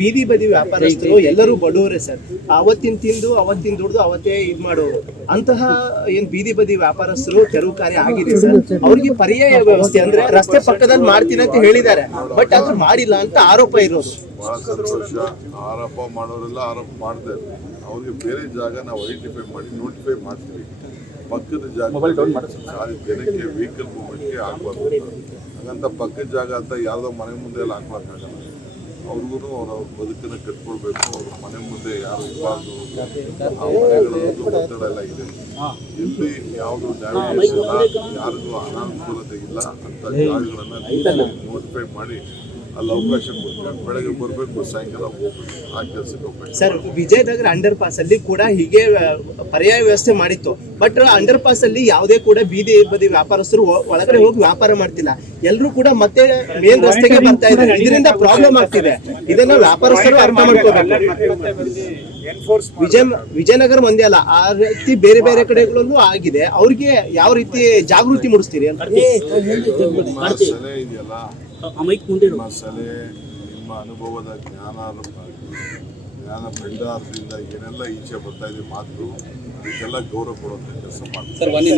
ಬೀದಿ ಬದಿ ವ್ಯಾಪಾರಸ್ಥರು ಎಲ್ಲರೂ ಬಡವರೇ ಸರ್. ಅವತ್ತಿನ ತಿಂದು ಅವತ್ತಿನ ದುಡ್ದು ಅವತ್ತೇ ಇದು ಮಾಡೋರು. ಅಂತಹ ಏನ್ ಬೀದಿ ಬದಿ ವ್ಯಾಪಾರಸ್ಥರು ತೆರವು ಕಾರ್ಯ ಆಗಿದೆ ಸರ್. ಅವ್ರಿಗೆ ಪರ್ಯಾಯ ವ್ಯವಸ್ಥೆ ಅಂದ್ರೆ ರಸ್ತೆ ಪಕ್ಕದಲ್ಲಿ ಮಾಡ್ತೀನಿ ಅಂತ ಹೇಳಿದ್ದಾರೆ, ಬಟ್ ಅದು ಮಾಡಿಲ್ಲ ಅಂತ ಆರೋಪ ಇರೋದು. ಬಹಳ ಸಂತೋಷ. ಆರೋಪ ಮಾಡೋರೆಲ್ಲ ಆರೋಪ ಮಾಡದೆ ಅವ್ರಿಗೆ ಬೇರೆ ಜಾಗ ನಾವು ಐಡೆಂಟಿಫೈ ಮಾಡಿ ನೋಟಿಫೈ ಮಾಡ್ತೀವಿ. ಪಕ್ಕದ ಜಾಗ ಜನಕ್ಕೆ ವೆಹಿಕಲ್ ಮೂವ್ಮೆಂಟ್ಗೆ ಆಗ್ಬಾರ್ದು. ಹಾಗಂತ ಪಕ್ಕದ ಜಾಗ ಅಂತ ಯಾವುದೋ ಮನೆ ಮುಂದೆ ಎಲ್ಲ ಹಾಕ್ಬೇಕಾಗಲ್ಲ. ಅವ್ರಿಗೂ ಅವ್ರ ಬದುಕನ್ನು ಕಟ್ಕೊಳ್ಬೇಕು. ಅವ್ರ ಮನೆ ಮುಂದೆ ಯಾರು ಇರಬಾರ್ದು. ಆ ಮನೆಗಳದ್ದು ಒತ್ತಡ ಎಲ್ಲ ಇದೆ. ಎಲ್ಲಿ ಯಾವುದು ಡ್ಯಾಮೇಜ್ ಇಲ್ಲ, ಯಾರಿಗೂ ಅನಾನುಕೂಲತೆ ಇಲ್ಲ ಅಂತ ಜಾಗಗಳನ್ನು ನೋಟಿಫೈ ಮಾಡಿ ಅಲ್ಲಿ ಅವಕಾಶ ಕೊಡ್ತಾರೆ. ಬೆಳಗ್ಗೆ ಬರಬೇಕು, ಸಾಯಂಕಾಲ ಹೋಗ್ಬೇಕು, ಆ ಕೆಲಸಕ್ಕೆ ಹೋಗ್ಬೇಕು. ಸರ್, ವಿಜಯನಗರ ಅಂಡರ್ ಪಾಸ್ ಅಲ್ಲಿ ಕೂಡ ಹೀಗೆ ಪರ್ಯಾಯ ವ್ಯವಸ್ಥೆ ಮಾಡಿತ್ತು. ಬಟ್ ಅಂಡರ್ ಪಾಸ್ ಅಲ್ಲಿ ಯಾವುದೇ ಕೂಡ ಬೀದಿ ಬದಿ ವ್ಯಾಪಾರಸ್ಥರು ಒಳಗಡೆ ಹೋಗಿ ವ್ಯಾಪಾರ ಮಾಡ್ತಿಲ್ಲ. ಎಲ್ಲರೂ ಕೂಡ ಮತ್ತೆ ಮೇನ್ ರಸ್ತೆಗೆ ಬರ್ತಾ ಇದ್ದಾರೆ. ಇದರಿಂದ ಪ್ರಾಬ್ಲಮ್ ಆಗ್ತಿದೆ. ಇದನ್ನ ವ್ಯಾಪಾರಸ್ಥರು ಅರ್ಥ ಮಾಡ್ಕೋಬೇಕು. ವಿಜಯನಗರ ಒಂದೇ ಅಲ್ಲ, ಆ ರೀತಿ ಬೇರೆ ಬೇರೆ ಕಡೆಗಳಲ್ಲೂ ಆಗಿದೆ. ಅವ್ರಿಗೆ ಯಾವ ರೀತಿ ಜಾಗೃತಿ ಮೂಡಿಸ್ತೀರಿ ಅಂತ ಸಲಹೆ ಇದೆಯಲ್ಲ, ನಿಮ್ಮ ಸಲಹೆ, ನಿಮ್ಮ ಅನುಭವದ ಜ್ಞಾನ ಭಂಡಾರದಿಂದ ಏನೆಲ್ಲ ಈಚೆ ಬರ್ತಾ ಇದೆ ಮಾತು, ಅದಕ್ಕೆಲ್ಲ ಗೌರವ ಕೊಡುವಂಥ ಕೆಲಸ ಮಾಡ್ತಾರೆ.